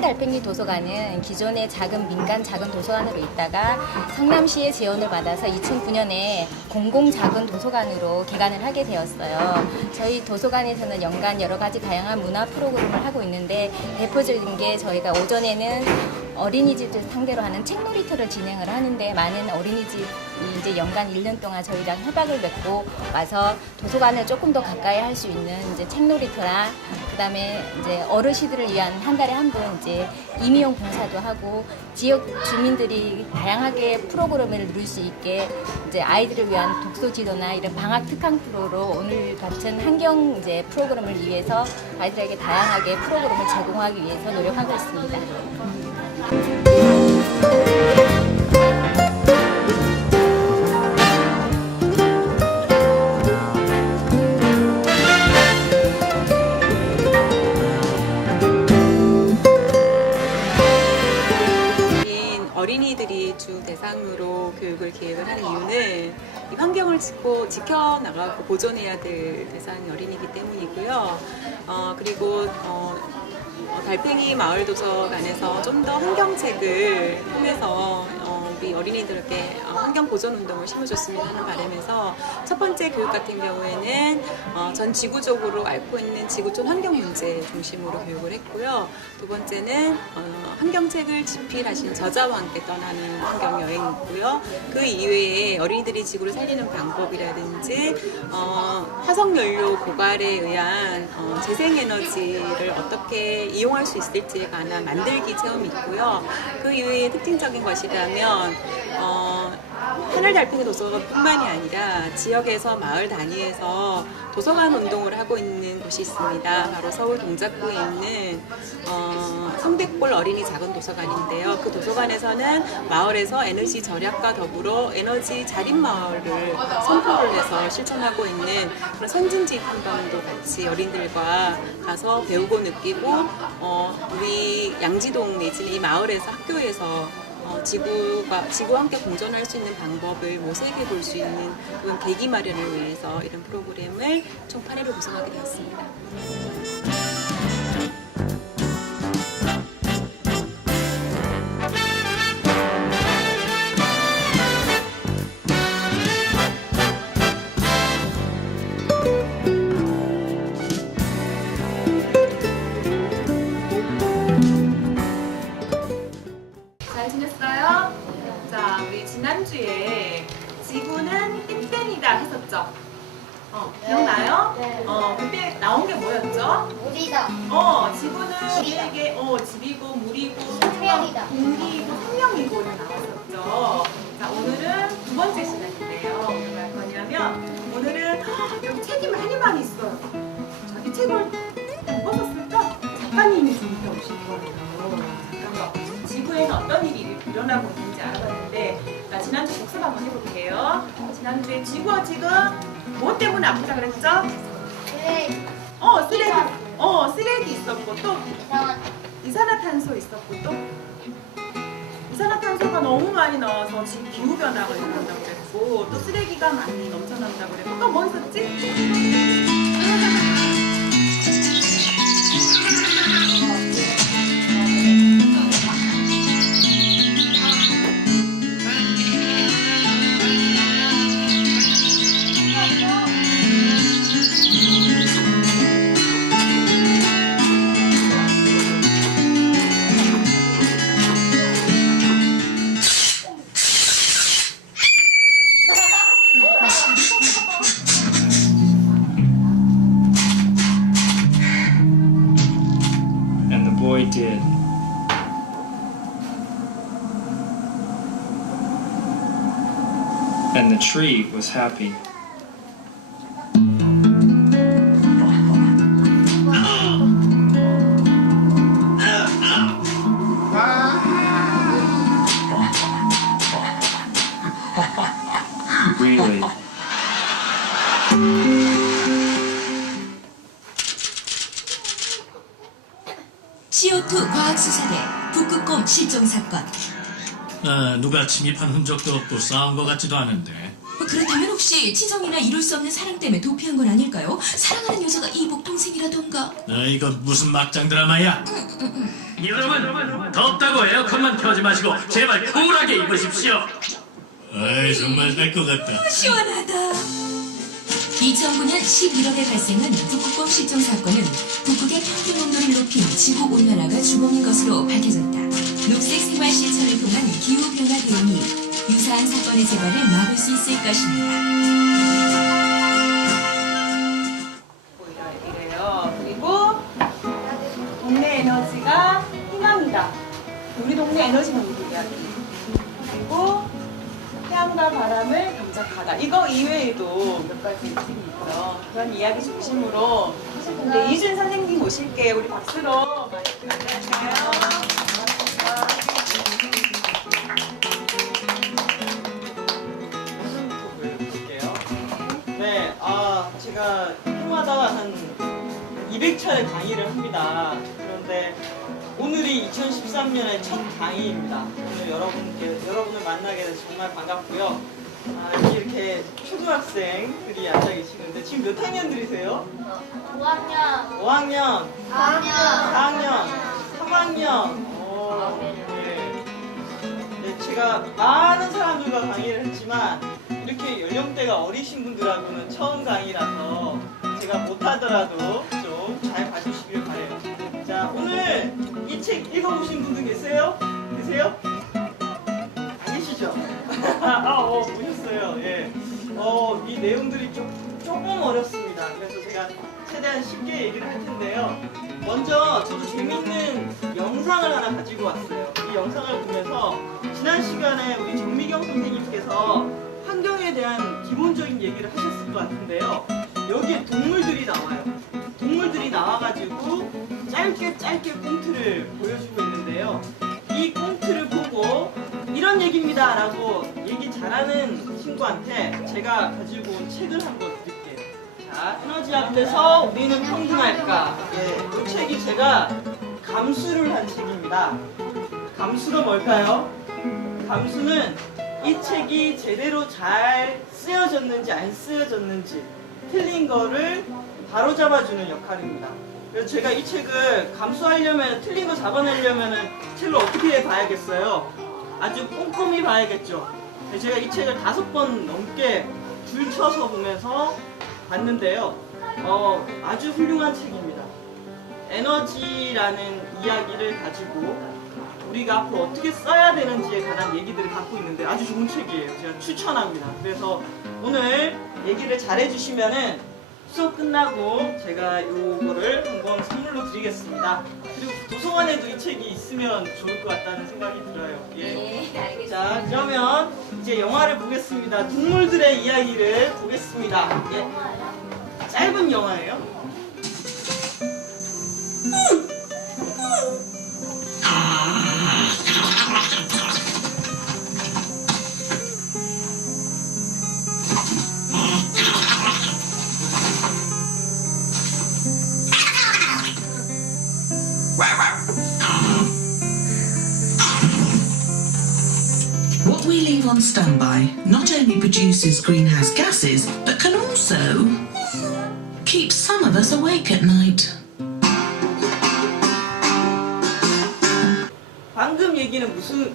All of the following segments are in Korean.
달팽이 도서관은 기존의 민간 작은 도서관으로 있다가 성남시의 지원을 받아서 2009년에 공공 작은 도서관으로 개관을 하게 되었어요. 저희 도서관에서는 연간 여러 가지 다양한 문화 프로그램을 하고 있는데 대표적인 게 저희가 오전에는 어린이집들 상대로 하는 책놀이터를 진행을 하는데 많은 어린이집이 이제 연간 1년 동안 저희랑 협약을 맺고 와서 도서관을 조금 더 가까이 할 수 있는 이제 책놀이터랑 그다음에 이제 어르신들을 위한 한 달에 한 번 이제 임의용 봉사도 하고 지역 주민들이 다양하게 프로그램을 누릴 수 있게 이제 아이들을 위한 독서 지도나 이런 방학 특강 프로로 오늘 같은 환경 이제 프로그램을 위해서 아이들에게 다양하게 프로그램을 제공하기 위해서 노력하고 있습니다. 어린이들이 주 대상으로 교육을 기획을 하는 이유는 이 환경을 지켜나가고 보존해야 될 대상이 어린이기 때문이고요. 그리고 달팽이 마을 도서관에서 좀 더 환경책을 통해서 우리 어린이들에게 환경 보존 운동을 심어줬으면 하는 바람에서 첫 번째 교육 같은 경우에는 전 지구적으로 앓고 있는 지구촌 환경 문제 중심으로 교육을 했고요. 두 번째는 환경책을 집필하신 저자와 함께 떠나는 환경 여행이고요. 그 이외에 어린이들이 지구를 살리는 방법이라든지 화석연료 고갈에 의한 재생에너지를 어떻게 이용할 수 있을지에 관한 만들기 체험이 있고요. 그 이외에 특징적인 것이라면 하늘달팽이 도서관뿐만이 아니라 지역에서 마을 단위에서 도서관 운동을 하고 있는 곳이 있습니다. 바로 서울 동작구에 있는 성백골 어린이 작은 도서관인데요. 그 도서관에서는 마을에서 에너지 절약과 더불어 에너지 자립 마을을 선포를 해서 실천하고 있는 그런 선진지 활동도 같이 어린들과 가서 배우고 느끼고 우리 양지동 내지는 이 마을에서 학교에서 지구와 함께 공존할 수 있는 방법을 모색해 볼 수 있는 그런 계기 마련을 위해서 이런 프로그램을 총 8회를 구성하게 되었습니다. 잘 지냈어요? 자, 우리 지난주에 지구는 땡땡이다 했었죠? 기억나요? 네. 그때 나온 게 뭐였죠? 물이다. 지구는 집이다. 우리에게 집이고 물이고 생명이다. 공기이고 생명이고를 나왔었죠. 자, 오늘은 두 번째 시간인데요. 오늘 할 거냐면 오늘은 여기 책이 많이 있어요. 자, 이 책을 누가 썼을까? 작가님이 준비해 오신 거예요. 잠깐만. 지구에는 어떤 일이 일어나고 있는지 알아봤는데 자, 지난주 복습 한번 해볼게요. 지난주에 지구가 지금 뭐 때문에 아프다 그랬죠? 쓰레기. 쓰레기 있었고 또 이상한. 이산화탄소 있었고 또 이산화탄소가 너무 많이 나와서 지금 기후변화가 일어난다고 그랬고 또 쓰레기가 많이 넘쳐난다고 그랬고 또 뭐 있었지? and the tree was happy. Really? CO2 과학수사대 북극곰 실종 사건. 누가 침입한 흔적도 없고 싸운 것 같지도 않은데. 그렇다면 혹시 치정이나 이룰 수 없는 사랑 때문에 도피한 건 아닐까요? 사랑하는 여자가 이복 동생이라던가. 이거 무슨 막장 드라마야? 여러분, 덥다고 에어컨만 켜지 마시고 제발 쿨하게 입으십시오. 아이, 정말 될 것 같다. 시원하다. 2009년 11월에 발생한 북극곰 실종 사건은 북극의 평균 온도를 높인 지구 온난화가 주범인 것으로 밝혀졌다. 녹색 생활 실천을 통한 기후 변화 대응이 유사한 사건의 재발을 막을 수 있을 것입니다. 이래요. 그리고 동네 에너지가 희망이다. 우리 동네 에너지는 우리 이야기. 그리고 태양과 바람을 감작하다. 이거 이외에도 몇 가지 책이 있고요. 그런 이야기 중심으로 네, 이준 선생님 모실게요. 우리 박수로 많이 안녕하세요. 네, 제가 해마다 한 200차례 강의를 합니다. 그런데 오늘이 2013년의 첫 강의입니다. 오늘 여러분을 만나게 돼서 정말 반갑고요. 이렇게 초등학생들이 앉아 계시는데 지금 몇 학년들이세요? 5학년, 5학년, 4학년, 4학년, 3학년. 네. 네, 제가 많은 사람들과 강의를 했지만 이렇게 연령대가 어리신 분들하고는 처음 강의라서 제가 못하더라도 좀 잘 봐주시길 바래요. 자, 오늘 이 책 읽어보신 분들 계세요? 계세요? 안 계시죠? 보셨어요. 예. 이 내용들이 조금 어렵습니다. 그래서 제가 최대한 쉽게 얘기를 할 텐데요. 먼저 저도 재밌는 영상을 하나 가지고 왔어요. 이 영상을 보면서 지난 시간에 우리 정미경 선생님께서 환경에 대한 기본적인 얘기를 하셨을 것 같은데요. 여기에 동물들이 나와요. 동물들이 나와가지고 짧게 꽁트를 보여주고 있는데요. 이 꽁트를 보고 이런 얘기입니다 라고 얘기 잘하는 친구한테 제가 가지고 온 책을 한번 드릴게요. 자, 에너지 앞에서 우리는 평등할까? 이 책이 제가 감수를 한 책입니다. 감수가 뭘까요? 감수는 이 책이 제대로 잘 쓰여졌는지 안 쓰여졌는지 틀린 거를 바로잡아주는 역할입니다. 그래서 제가 이 책을 감수하려면 틀린 거 잡아내려면 책을 어떻게 봐야겠어요? 아주 꼼꼼히 봐야겠죠. 제가 이 책을 5번 넘게 줄쳐서 보면서 봤는데요. 아주 훌륭한 책입니다. 에너지라는 이야기를 가지고 우리가 앞으로 어떻게 써야 되는지에 관한 얘기들을 갖고 있는데 아주 좋은 책이에요. 제가 추천합니다. 그래서 오늘 얘기를 잘 해주시면은 수업 끝나고 제가 요거를 한번 선물로 드리겠습니다. 그리고 도서관에도 이 책이 있으면 좋을 것 같다는 생각이 들어요. 예. 네, 알겠습니다. 자, 그러면 이제 영화를 보겠습니다. 동물들의 이야기를 보겠습니다. 예. 짧은 영화예요. What we leave on standby not only produces greenhouse gases, but can also keep some of us awake at night. 방금 얘기는 무슨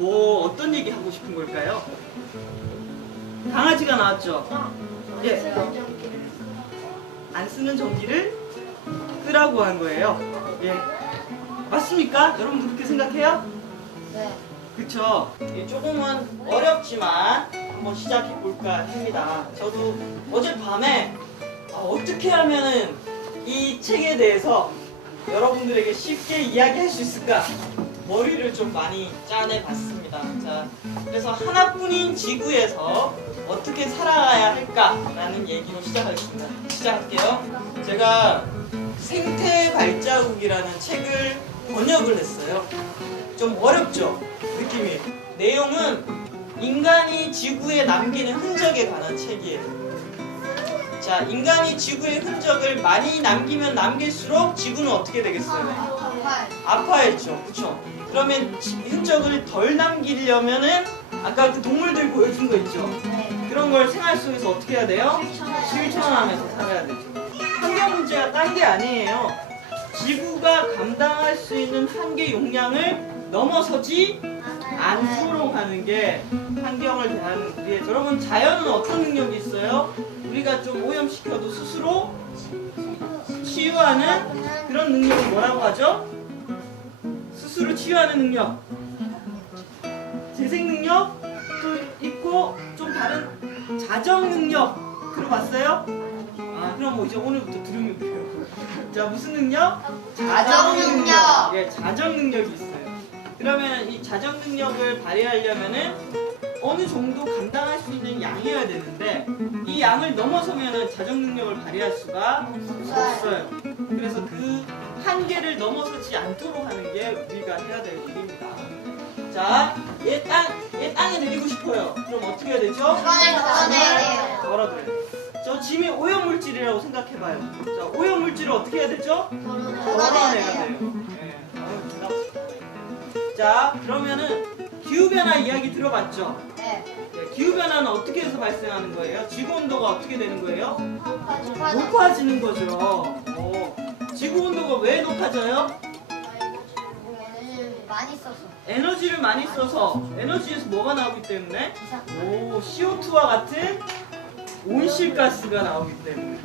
어떤 얘기 하고 싶은 걸까요? 강아지가 나왔죠. 예. 안 쓰는 전기를 끄라고 한 거예요. 예. 맞습니까? 여러분도 그렇게 생각해요? 네. 그쵸? 조금은 어렵지만 한번 시작해 볼까 합니다. 저도 어젯밤에 어떻게 하면은 이 책에 대해서 여러분들에게 쉽게 이야기할 수 있을까 머리를 좀 많이 짜내봤습니다. 자, 그래서 하나뿐인 지구에서 어떻게 살아가야 할까라는 얘기로 시작하겠습니다. 시작할게요. 제가 생태 발자국이라는 책을 번역을 했어요. 좀 어렵죠? 느낌이. 내용은 인간이 지구에 남기는 흔적에 관한 책이에요. 자, 인간이 지구의 흔적을 많이 남기면 남길수록 지구는 어떻게 되겠어요? 아파했죠. 그쵸? 그러면 흔적을 덜 남기려면은 아까 그 동물들 보여준 거 있죠? 그런 걸 생활 속에서 어떻게 해야 돼요? 실천하면서 살아야 되죠. 환경 문제가 딴 게 아니에요. 지구가 감당할 수 있는 한계 용량을 넘어서지 않도록 하는 게 환경을 대하는 우리의. 여러분, 자연은 어떤 능력이 있어요? 우리가 좀 오염시켜도 스스로 치유하는 그런 능력을 뭐라고 하죠? 스스로 치유하는 능력. 재생 능력도 있고 좀 다른 자정 능력 들어봤어요? 아, 그럼 뭐 이제 오늘부터 들으면 돼요. 자, 무슨 능력? 자정 능력. 예, 자정 능력이 있어요. 그러면 이 자정 능력을 발휘하려면은 어느 정도 감당할 수 있는 양이어야 되는데 이 양을 넘어서면은 자정 능력을 발휘할 수가 없어요. 그래서 그 한계를 넘어서지 않도록 하는 게 우리가 해야 될 일입니다. 자, 얘 땅에 내리고 싶어요. 그럼 어떻게 해야 되죠? 걷어내야 돼요. 덜어둬야 돼요. 저 짐이 오염물질이라고 생각해봐요. 자, 오염물질을 어떻게 해야 되죠? 덜어내야 돼요. 네, 자, 그러면은 기후변화 이야기 들어봤죠? 네. 네, 기후변화는 어떻게 해서 발생하는 거예요? 지구온도가 어떻게 되는 거예요? 높아져. 높아지는 거죠. 지구 온도가 왜 높아져요? 많이 써서. 에너지를 많이 써서. 에너지에서 뭐가 나오기 때문에? CO2와 같은 온실가스가 나오기 때문에.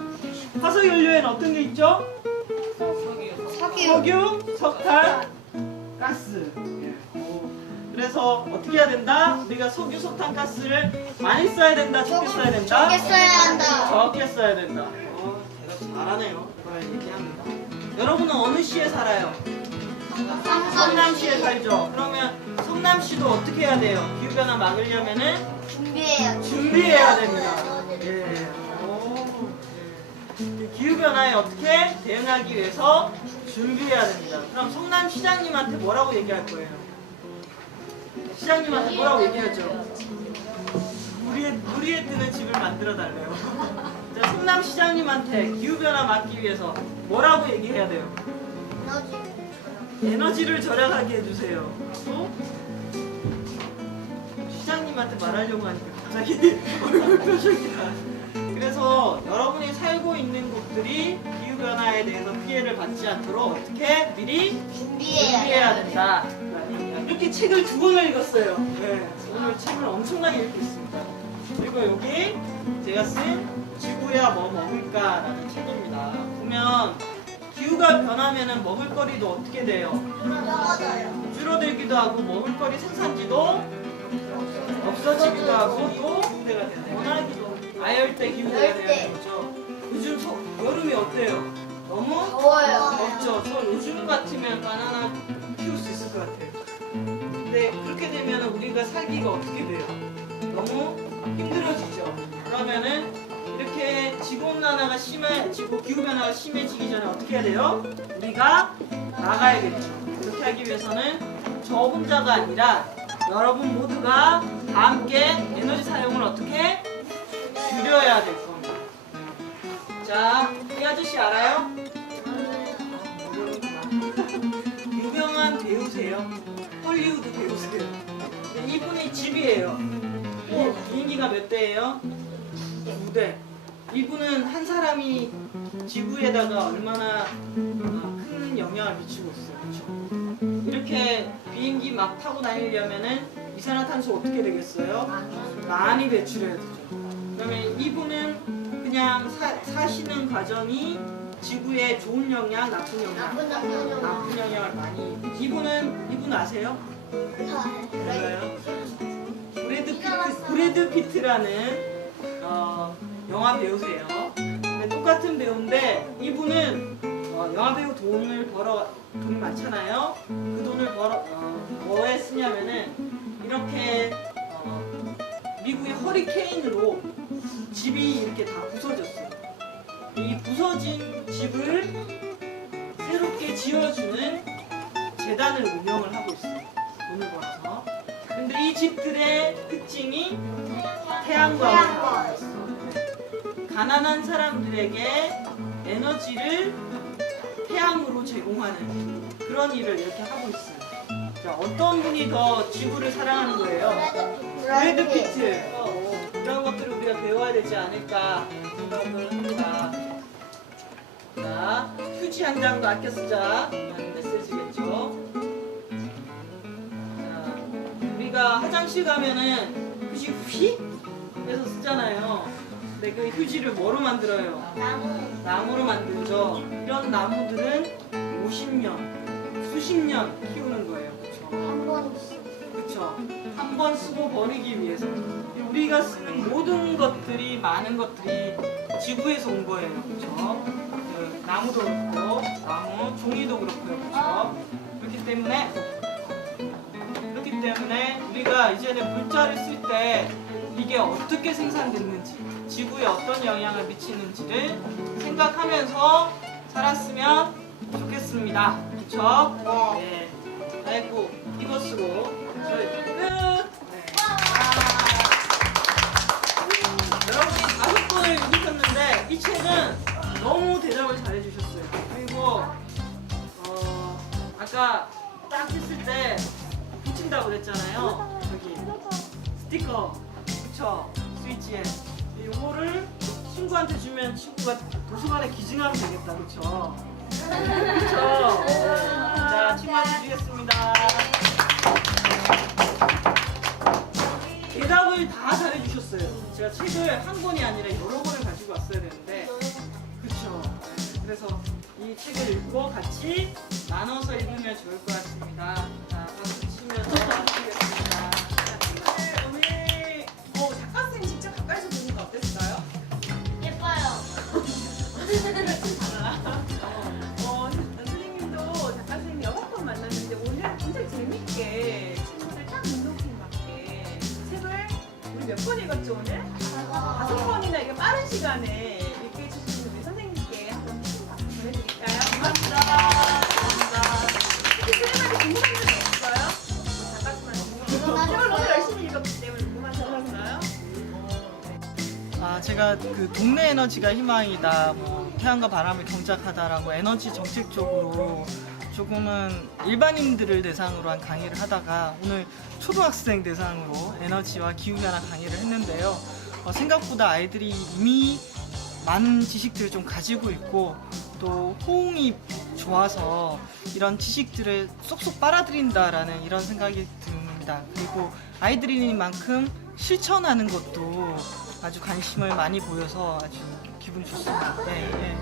화석연료에는 어떤 게 있죠? 석유, 석탄, 가스. 그래서 어떻게 해야 된다? 우리가 석유, 석탄, 가스를 많이 써야 된다, 적게 써야 된다? 적게 써야 한다. 적게 써야 된다. 제가 잘하네요. 이걸 얘기합니다. 여러분은 어느 시에 살아요? 성남시에 살죠. 그러면 성남시도 어떻게 해야 돼요? 기후변화 막으려면은 준비해야 됩니다. 예. 기후변화에 어떻게 대응하기 위해서 준비해야 됩니다. 그럼 성남시장님한테 뭐라고 얘기할 거예요? 시장님한테 뭐라고 얘기하죠? 우리의 뜨는 집을 만들어 달래요. 자, 성남시장님한테 기후변화 막기 위해서 뭐라고 얘기해야 돼요? 에너지를 절약하게 해주세요. 또 시장님한테 말하려고 하니까 갑자기 얼굴 표정이다. 그래서 여러분이 살고 있는 곳들이 기후변화에 대해서 피해를 받지 않도록 어떻게 미리 준비해야 된다. 이렇게 책을 2권을 읽었어요. 네, 오늘 책을 엄청나게 읽고 있습니다. 그리고 여기 제가 쓴 지구야 뭐 먹을까라는 책입니다. 보면 기후가 변하면은 먹을거리도 어떻게 돼요? 줄어들기도 하고 먹을거리 생산지도 없어지기도 하고 또 문제가 되네요. 원하기도 아열대 기후가 되는 거죠. 요즘 여름이 어때요? 너무 더워요. 덥죠. 저 요즘 같으면 바나나 키울 수 있을 것 같아요. 근데 그렇게 되면 우리가 살기가 어떻게 돼요? 너무 힘들어지죠. 그러면은 이렇게 지구온난화가 심해지고 기후변화가 심해지기 전에 어떻게 해야 돼요? 우리가 나가야겠죠. 그렇게 하기 위해서는 저 혼자가 아니라 여러분 모두가 다 함께 에너지 사용을 어떻게 줄여야 될 겁니다. 자, 이 아저씨 알아요? 유명한 배우세요. 헐리우드 배우세요. 이분의 집이에요. 비행기가 몇 대예요? 2대. 이분은 한 사람이 지구에다가 얼마나 큰 영향을 미치고 있어요. 그렇죠? 이렇게 비행기 막 타고 다니려면은 이산화탄소 어떻게 되겠어요? 많이 배출해야 되죠. 그러면 이분은 그냥 사시는 과정이 지구에 좋은 영향, 나쁜 영향을 많이. 이분 아세요? 몰라요? 브래드 피트라는 영화 배우세요. 똑같은 배우인데 이분은 영화배우 돈이 많잖아요. 그 돈을 뭐에 쓰냐면은 이렇게 미국의 허리케인으로 집이 이렇게 다 부서졌어요. 이 부서진 집을 새롭게 지어주는 재단을 운영을 하고 있어요. 돈을 벌어서. 근데 이 집들의 특징이 태양광을 있어요. 가난한 사람들에게 에너지를 태양으로 제공하는 그런 일을 이렇게 하고 있어요. 자, 어떤 분이 더 지구를 사랑하는 거예요? 브래드 피트. 이런 것들을 우리가 배워야 되지 않을까 생각을 합니다. 자, 휴지 한 장도 아껴 쓰자 라는 메시지겠죠. 자, 우리가 화장실 가면은 휴지 휘? 해서 쓰잖아요. 근데 그 휴지를 뭐로 만들어요? 나무로 만들죠. 이런 나무들은 50년, 수십 년 키우는 거예요. 그렇죠? 한 번 쓰고 버리기 위해서. 우리가 쓰는 모든 것들이, 많은 것들이 지구에서 온 거예요. 그렇죠? 그 나무도 그렇고, 나무, 종이도 그렇고요. 그렇죠? 그렇기 때문에 우리가 이제는 물자를 쓸 때 이게 어떻게 생산됐는지, 지구에 어떤 영향을 미치는지를 생각하면서 살았으면 좋겠습니다. 그렇죠? 네. 아이고, 이것으로 저희 끝. 네. 여러분이 5번을 읽으셨는데 이 책은 너무 대답을 잘해주셨어요. 그리고 아까 딱 했을 때 붙인다고 그랬잖아요. 여기 스티커, 그쵸? 스위치에 이거를 친구한테 주면 친구가 도서관에 기증하면 되겠다, 그쵸? 그쵸? 자, 친구한테 주겠습니다. 대답을 다 잘해주셨어요. 제가 책을 한 권이 아니라 여러 권을 가지고 왔어야 되는데, 그쵸? 그래서 이 책을 읽고 같이 나눠서 읽으면 좋을 것 같습니다. 자, 박수 치면서 마치겠습니다. 오늘 작가 선생님 직접 가까이서 보니까 어땠어요? 예뻐요. 선생님도 작가 선생님 여러 번 만났는데 오늘 진짜 재밌게 친구들 딱 눈높이 맞게 책을 우리 몇 번 읽었죠 오늘? 5번이나 이게 빠른 시간에 읽게 해주시는 우리 선생님께 한번 큰 박수 보내드릴까요? 고맙습니다. 혹시 선생님한테 궁금한 점이 없어요? 작가님한테 궁금한 점? 책을 너무 열심히 읽었기 때문에 궁금한 점 없어요? 제가 그 동네 에너지가 희망이다, 뭐 태양과 바람을 경작하다라고 에너지 정책 쪽으로 조금은 일반인들을 대상으로 한 강의를 하다가 오늘 초등학생 대상으로 에너지와 기후변화 강의를 했는데요. 생각보다 아이들이 이미 많은 지식들을 좀 가지고 있고 또 호응이 좋아서 이런 지식들을 쏙쏙 빨아들인다라는 이런 생각이 듭니다. 그리고 아이들인 만큼 실천하는 것도 아주 관심을 많이 보여서 아주 기분 좋습니다. 네, 네.